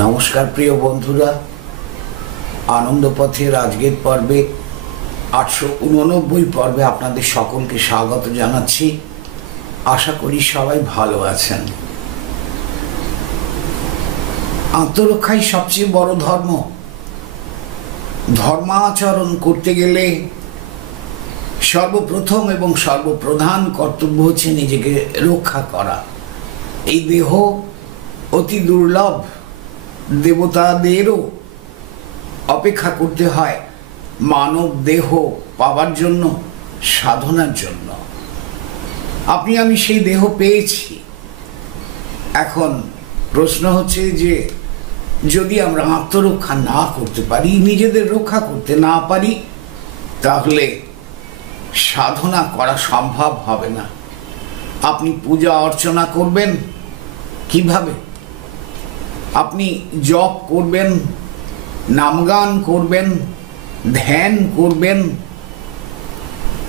নমস্কার প্রিয় বন্ধুরা, আনন্দ পথের আজকের পর্বে 889 পর্বে আপনাদের সকলকে স্বাগত জানাচ্ছি। আশা করি সবাই ভালো আছেন। আত্মরক্ষাই সবচেয়ে বড় ধর্ম। ধর্মাচরণ করতে গেলে সর্বপ্রথম এবং সর্বপ্রধান কর্তব্য হচ্ছে নিজেকে রক্ষা করা। এই দেহ অতি দুর্লভ, দেবতাদেরও অপেক্ষা করতে হয় মানব দেহ পাওয়ার জন্য, সাধনার জন্য। আপনি আমি সেই দেহ পেয়েছি। এখন প্রশ্ন হচ্ছে যে যদি আমরা আত্মরক্ষা না করতে পারি, নিজেদের রক্ষা করতে না পারি, তাহলে সাধনা করা সম্ভব হবে না। আপনি পূজা অর্চনা করবেন কিভাবে? আপনি জপ করবেন, নামগান করবেন, ধ্যান করবেন,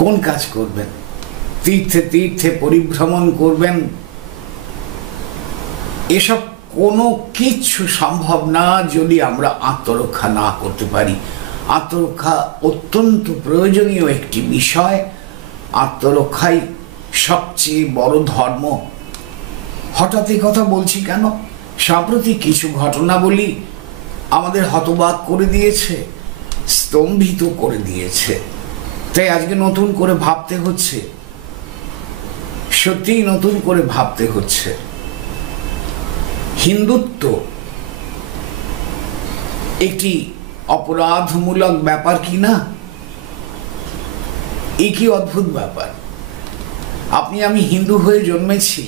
কোন কাজ করবেন? তীর্থে তীর্থে পরিভ্রমণ করবেন। এসব কোনো কিছু সম্ভব না যদি আমরা আত্মরক্ষা না করতে পারি। আত্মরক্ষা অত্যন্ত প্রয়োজনীয় একটি বিষয়। আত্মরক্ষাই সবচেয়ে বড় ধর্ম। হঠাৎ এই কথা বলছি কেন? সাম্প্রতি কিছু ঘটনাবলী আমাদের হতবাক করে দিয়েছে, স্তম্ভিত করে দিয়েছে। তাই আজকে নতুন করে ভাবতে হচ্ছে, সত্যিই নতুন করে ভাবতে হচ্ছে। হিন্দুত্ব একটি অপরাধমূলক ব্যাপার কি না? এ কি অদ্ভুত ব্যাপার! আপনি আমি হিন্দু হয়ে জন্মেছি,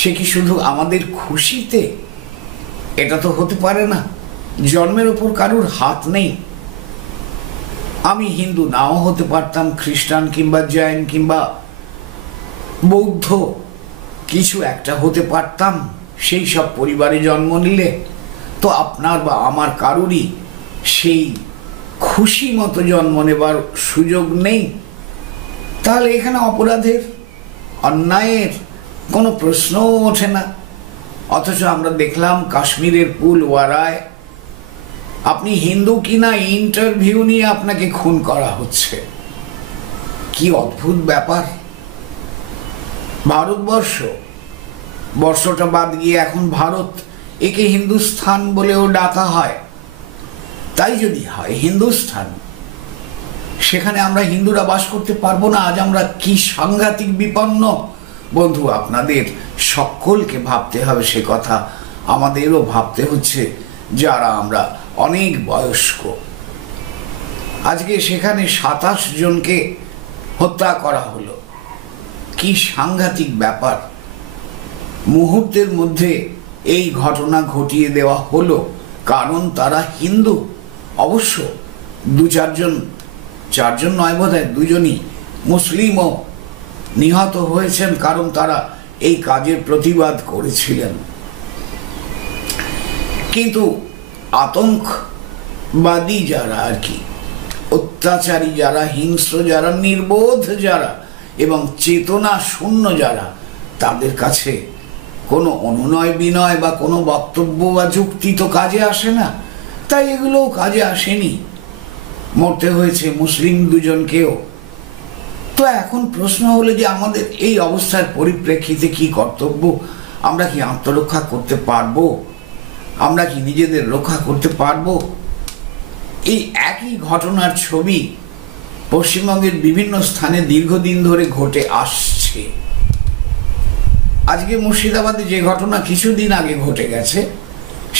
সে কি শুধু আমাদের খুশিতে? এটা তো হতে পারে না। জন্মের ওপর কারুর হাত নেই। আমি হিন্দু নাও হতে পারতাম, খ্রিস্টান কিংবা জৈন কিংবা বৌদ্ধ কিছু একটা হতে পারতাম। সেই সব পরিবারে জন্ম নিলে তো আপনার বা আমার কারুরই সেই খুশি মতো জন্ম নেবার সুযোগ নেই। তাহলে এখানে অপরাধের, অন্যায়ের কোনো প্রশ্নও ওঠে না। অথচ আমরা দেখলাম কাশ্মীরের পুলওয়ারায় আপনি হিন্দু কিনা ইন্টারভিউ নিয়ে আপনাকে খুন করা হচ্ছে। কি অদ্ভুত ব্যাপার! ভারতবর্ষ, বর্ষটা বাদ গিয়ে এখন ভারত, একে হিন্দুস্থান বলেও ডাকা হয়। তাই যদি হয় হিন্দুস্থান, সেখানে আমরা হিন্দুরা বাস করতে পারবো না। আজ আমরা কি সাংঘাতিক বিপন্ন! বন্ধু, আপনাদের সকলকে ভাবতে হবে সে কথা। আমাদেরও ভাবতে হচ্ছে, যারা আমরা অনেক বয়স্ক। আজকে সেখানে 27 জনকে হত্যা করা হলো। কি সাংঘাতিক ব্যাপার! মুহূর্তের মধ্যে এই ঘটনা ঘটিয়ে দেওয়া হলো কারণ তারা হিন্দু। অবশ্য 4জন নয়, বোধহয় 2জনই মুসলিমও নিহত হয়েছেন, কারণ তারা এই কাজের প্রতিবাদ করেছিলেন। কিন্তু আতঙ্কবাদী যারা আর কি, অত্যাচারী যারা, হিংস্র যারা, নির্বোধ যারা এবং চেতনা শূন্য যারা, তাদের কাছে কোনো অনুনয় বিনয় বা কোনো বক্তব্য বা যুক্তি তো কাজে আসে না। তাই এগুলোও কাজে আসেনি। মরতে হয়েছে মুসলিম 2জনকেও। তো এখন প্রশ্ন হলো যে আমাদের এই অবস্থার পরিপ্রেক্ষিতে কি কর্তব্য? আমরা কি আত্মরক্ষা করতে পারবো? আমরা কি নিজেদের রক্ষা করতে পারবো? এই একই ঘটনার ছবি পশ্চিমবঙ্গের বিভিন্ন স্থানে দীর্ঘদিন ধরে ঘটে আসছে। আজকে মুর্শিদাবাদে যে ঘটনা কিছুদিন আগে ঘটে গেছে,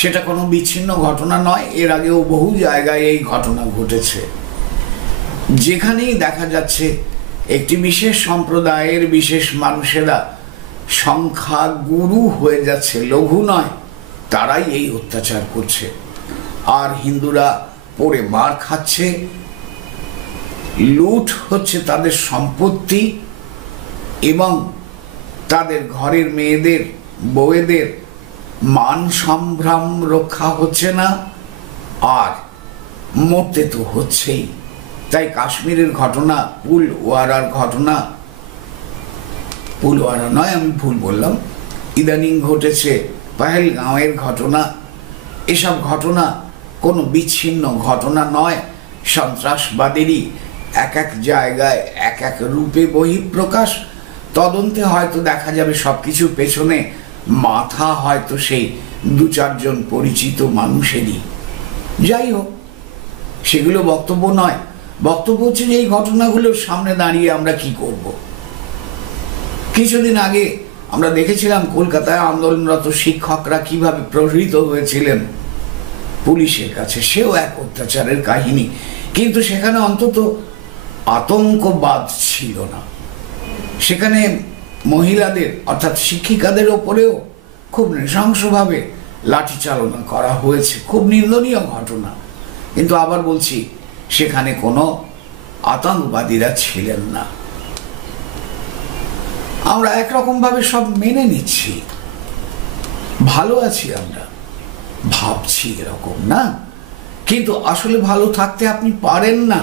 সেটা কোনো বিচ্ছিন্ন ঘটনা নয়। এর আগেও বহু জায়গায় এই ঘটনা ঘটেছে, যেখানেই দেখা যাচ্ছে একটি বিশেষ সম্প্রদায়ের বিশেষ মানুষেরা সংখ্যাগুরু হয়ে যাচ্ছে, লঘু নয়, তারাই এই অত্যাচার করছে। আর হিন্দুরা পড়ে মার খাচ্ছে, লুট হচ্ছে তাদের সম্পত্তি, এবং তাদের ঘরের মেয়েদের, বউয়েদের মান সম্ভ্রম রক্ষা হচ্ছে না, আর মরতে তো হচ্ছেই। তাই কাশ্মীরের ঘটনা, পুলওয়ারার ঘটনা, পুলওয়ারা নয়, আমি ভুল বললাম, ইদানিং ঘটেছে পহেলগাঁওয়ের ঘটনা, এসব ঘটনা কোনো বিচ্ছিন্ন ঘটনা নয়, সন্ত্রাসবাদেরই এক এক জায়গায় এক এক রূপে বহিঃপ্রকাশ। তদন্তে হয়তো দেখা যাবে সবকিছুর পেছনে মাথা হয়তো সেই 2-4 পরিচিত মানুষেরই। যাই হোক, সেগুলো বক্তব্য নয়। বক্তব্য হচ্ছে যে এই ঘটনাগুলোর সামনে দাঁড়িয়ে আমরা কি করব। কিছুদিন আগে আমরা দেখেছিলাম কলকাতায় আন্দোলনরত শিক্ষকরা কিভাবে প্রহৃত হয়েছিলেন পুলিশের কাছে, সেও এক অত্যাচারের কাহিনী। কিন্তু সেখানে অন্তত আতঙ্কবাদ ছিল না। সেখানে মহিলাদের অর্থাৎ শিক্ষিকাদের ওপরেও খুব নৃশংসভাবে লাঠিচালনা করা হয়েছে, খুব নিন্দনীয় ঘটনা। কিন্তু আবার বলছি, সেখানে কোনো আতঙ্কবাদীরা ছিলেন না। আমরা একরকম ভাবে সব মেনে নিচ্ছি, ভালো আছি, আমরা ভাবছি এরকম না, কিন্তু আসলে ভালো থাকতে আপনি পারেন না।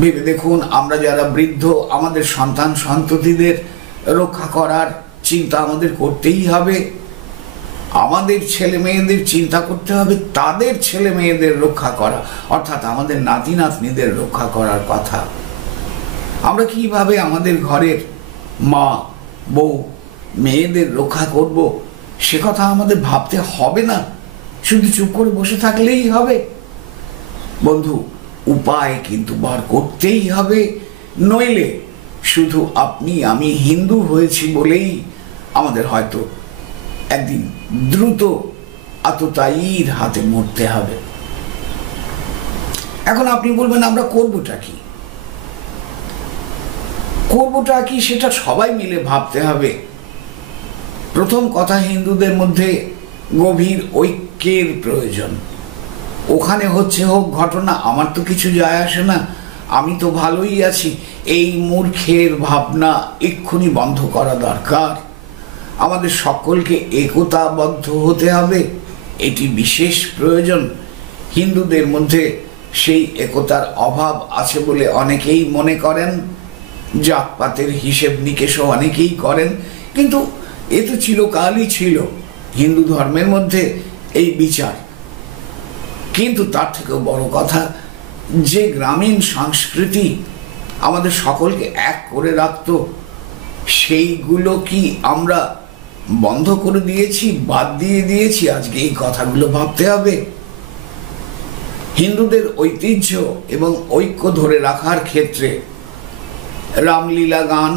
ভেবে দেখুন, আমরা যারা বৃদ্ধ, আমাদের সন্তান সন্ততিদের রক্ষা করার চিন্তা আমাদের করতেই হবে। আমাদের ছেলে মেয়েদের চিন্তা করতে হবে, তাদের ছেলে মেয়েদের রক্ষা করা, অর্থাৎ আমাদের নাতি নাতনিদের রক্ষা করার কথা। আমরা কিভাবে আমাদের ঘরের মা, বউ, মেয়েদের রক্ষা করব, সে কথা আমাদের ভাবতে হবে না, শুধু চুপ করে বসে থাকলেই হবে। বন্ধু, উপায় কিন্তু বার করতেই হবে, নইলে শুধু আপনি আমি হিন্দু হয়েছি বলেই আমাদের হয়তো একদিন দ্রুত আততায়ীর হাতে মরতে হবে। এখন আপনি বলবেন, আমরা করবোটা কি? করবোটা কি সেটা সবাই মিলে ভাবতে হবে। প্রথম কথা, হিন্দুদের মধ্যে গভীর ঐক্যের প্রয়োজন। ওখানে হচ্ছে হোক ঘটনা, আমার তো কিছু যায় আসে না, আমি তো ভালোই আছি, এই মূর্খের ভাবনা এক্ষুনি বন্ধ করা দরকার। আমাদের সকলকে একতাবদ্ধ হতে হবে, এটি বিশেষ প্রয়োজন। হিন্দুদের মধ্যে সেই একতার অভাব আছে বলে অনেকেই মনে করেন, জাতপাতের হিসেব নিকেশও অনেকেই করেন, কিন্তু এ তো চিরকালই ছিল হিন্দু ধর্মের মধ্যে এই বিচার। কিন্তু তার থেকেও বড় কথা, যে গ্রামীণ সংস্কৃতি আমাদের সকলকে এক করে রাখত, সেইগুলো কি আমরা বন্ধ করে দিয়েছি, বাদ দিয়ে দিয়েছি? আজকে এই কথাগুলো ভাবতে হবে। হিন্দুদের ঐতিহ্য এবং ঐক্য ধরে রাখার ক্ষেত্রে রামলীলা গান,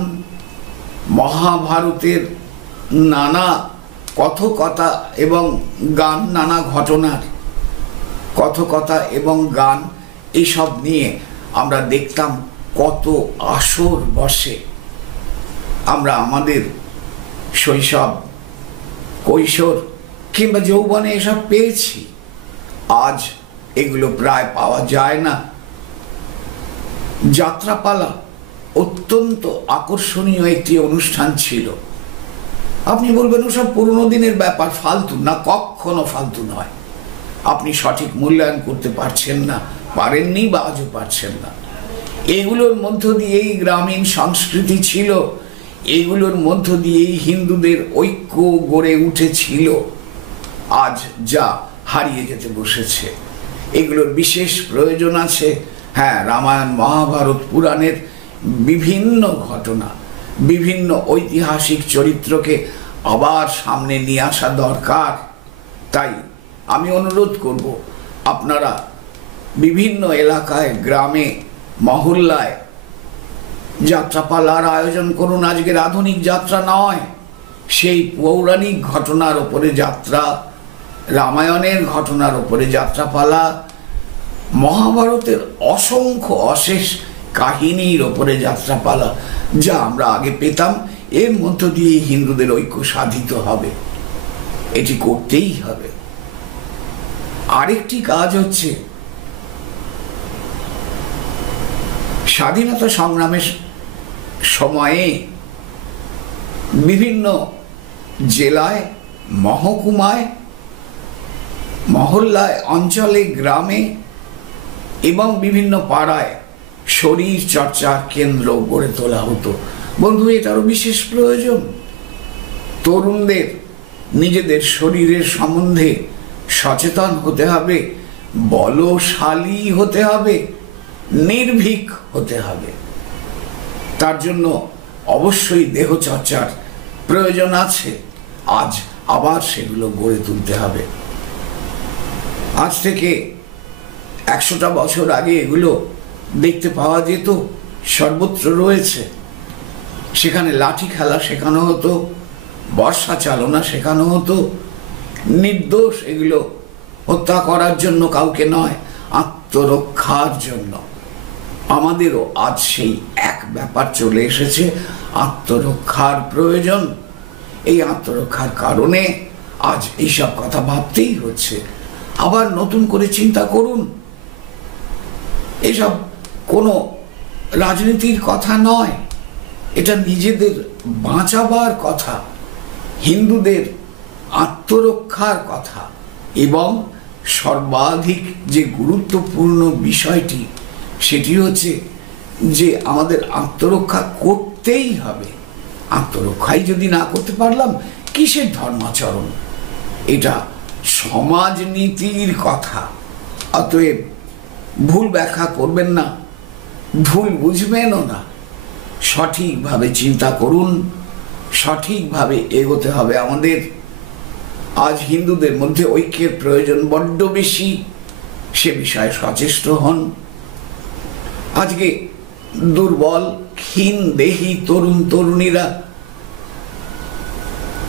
মহাভারতের নানা কথকতা এবং গান, নানা ঘটনার কথকতা এবং গান, এইসব নিয়ে আমরা দেখতাম কত আসর বসে। আমরা আমাদের শৈশব, কৈশোর কিংবা যৌবনে এসব পেয়েছি, আজ এগুলো প্রায় পাওয়া যায় না। যাত্রাপালা অত্যন্ত আকর্ষণীয় একটি অনুষ্ঠান ছিল। আপনি বলবেন, ওসব পুরনো দিনের ব্যাপার, ফালতু। না, কখনো ফালতু নয়। আপনি সঠিক মূল্যায়ন করতে পারছেন না, পারেননি বা আজও পারছেন না। এগুলোর মধ্য দিয়েই গ্রামীণ সংস্কৃতি ছিল, এগুলোর মধ্য দিয়েই হিন্দুদের ঐক্য গড়ে উঠেছিল। আজ যা হারিয়ে যেতে বসেছে, এগুলোর বিশেষ প্রয়োজন আছে। হ্যাঁ, রামায়ণ, মহাভারত, পুরাণের বিভিন্ন ঘটনা, বিভিন্ন ঐতিহাসিক চরিত্রকে আবার সামনে নিয়ে আসা দরকার। তাই আমি অনুরোধ করব, আপনারা বিভিন্ন এলাকায়, গ্রামে, মহল্লায় যাত্রাপালার আয়োজন করুন। আজকের আধুনিক যাত্রা নয়, সেই পৌরাণিক ঘটনার ওপরে যাত্রা, রামায়ণের ঘটনার ওপরে যাত্রাপালা, মহাভারতের অসংখ্য অশেষ কাহিনীর ওপরে যাত্রাপালা, যা আমরা আগে পেতাম। এর মধ্য দিয়ে হিন্দুদের ঐক্য সাধিত হবে, এটি করতেই হবে। আরেকটি কাজ হচ্ছে, স্বাধীনতা সংগ্রামের সময়ে বিভিন্ন জেলায়, মহকুমায়, মহল্লায়, অঞ্চলে, গ্রামে এবং বিভিন্ন পাড়ায় শরীর চর্চার কেন্দ্র গড়ে তোলা হতো। বন্ধু, এটারও বিশেষ প্রয়োজন। তরুণদের নিজেদের শরীরের সম্বন্ধে সচেতন হতে হবে, বলশালী হতে হবে, নির্ভীক হতে হবে। তার জন্য অবশ্যই দেহচর্চার প্রয়োজন আছে। আজ আবার সেগুলো গড়ে তুলতে হবে। আজ থেকে 100টা বছর আগে এগুলো দেখতে পাওয়া যেত, সর্বত্র রয়েছে। সেখানে লাঠি খেলা শেখানো হতো, বর্ষা চালনা শেখানো হতো, নির্দোষ এগুলো হত্যা করার জন্য কাউকে নয়, আত্মরক্ষার জন্য। আমাদেরও আজ সেই এক ব্যাপার চলে এসেছে, আত্মরক্ষার প্রয়োজন। এই আত্মরক্ষার কারণে আজ এইসব কথা ভাবতেই হচ্ছে। আবার নতুন করে চিন্তা করুন, এসব কোনো রাজনীতির কথা নয়, এটা নিজেদের বাঁচাবার কথা, হিন্দুদের আত্মরক্ষার কথা। এবং সর্বাধিক যে গুরুত্বপূর্ণ বিষয়টি সেটি হচ্ছে যে আমাদের আত্মরক্ষা করতেই হবে। আত্মরক্ষাই যদি না করতে পারলাম, কিসের ধর্মাচরণ? এটা সমাজনীতির কথা। অতএব ভুল ব্যাখ্যা করবেন না, ভুল বুঝবেনও না। সঠিকভাবে চিন্তা করুন, সঠিকভাবে এগোতে হবে আমাদের। আজ হিন্দুদের মধ্যে ঐক্যের প্রয়োজন বড্ড বেশি, সে বিষয়ে সচেষ্ট হন। আজকে দুর্বল ক্ষীণ দেহী তরুণ তরুণীরা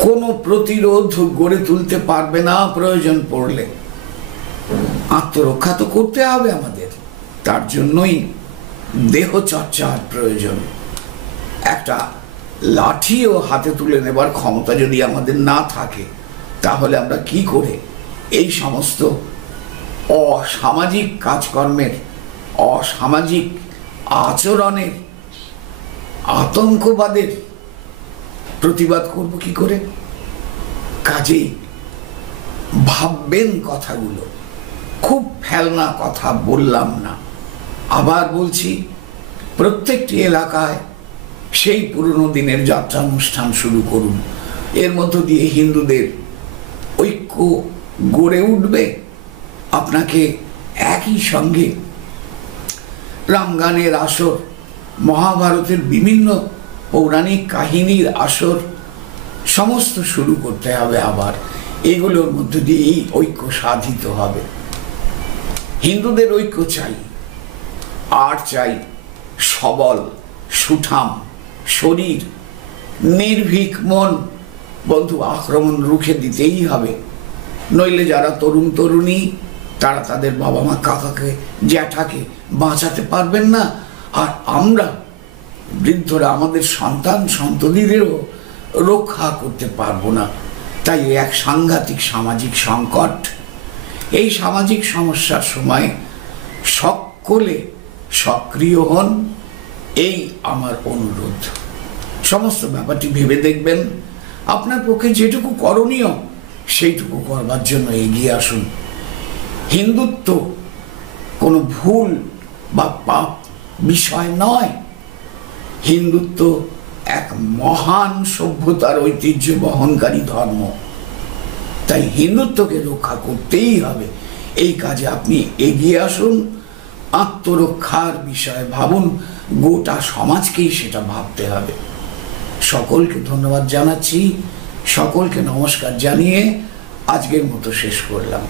কোনো প্রতিরোধ গড়ে তুলতে পারবে না। প্রয়োজন পড়লে আত্মরক্ষা তো করতে হবে আমাদের, তার জন্যই দেহ চর্চার প্রয়োজন। একটা লাঠিও হাতে তুলে নেবার ক্ষমতা যদি আমাদের না থাকে, তাহলে আমরা কি করে এই সমস্ত অসামাজিক কাজকর্মের, অসামাজিক আচরণের, আতঙ্কবাদের প্রতিবাদ করব কি করে? কাজেই ভাববেন কথাগুলো, খুব ফেলনা কথা বললাম না। আবার বলছি, প্রত্যেকটি এলাকায় সেই পুরনো দিনের যাত্রা অনুষ্ঠান শুরু করুন। এর মধ্য দিয়ে হিন্দুদের ঐক্য গড়ে উঠবে। আপনাকে একই সঙ্গে রামগানের আসর, মহাভারতের বিভিন্ন পৌরাণিক কাহিনীর আসর সমস্ত শুরু করতে হবে। আবার এগুলোর মধ্য দিয়ে এই ঐক্য সাধিত হবে। হিন্দুদের ঐক্য চাই, আর চাই সবল সুঠাম শরীর, নির্ভীক মন। বন্ধু, আক্রমণ রুখে দিতেই হবে, নইলে যারা তরুণ তরুণী তারা তাদের বাবা মা কাকাকে জ্যাঠাকে বাঁচাতে পারবেন না। আর আমরা বৃদ্ধরা আমাদের সন্তান সন্ততিদেরও রক্ষা করতে পারবো না। তাই এক সাংঘাতিক সামাজিক সংকট। এই সামাজিক সমস্যার সময় সকলে সক্রিয় হন, এই আমার অনুরোধ। সমস্ত ব্যাপারটি ভেবে দেখবেন, আপনার পক্ষে যেটুকু করণীয় সেইটুকু করবার জন্য এগিয়ে আসুন। হিন্দুত্ব কোনো ভুল বা পাপ বিষয় নয়। হিন্দুত্ব এক মহান সভ্যতার ঐতিহ্য বহনকারী ধর্ম। তাই হিন্দুত্বকে রক্ষা করতেই হবে। এই কাজে আপনি এগিয়ে আসুন। আত্মরক্ষার বিষয়ে ভাবুন, গোটা সমাজকেই সেটা ভাবতে হবে। সকলকে ধন্যবাদ জানাচ্ছি, সকলকে নমস্কার জানিয়ে আজকের মতো শেষ করলাম।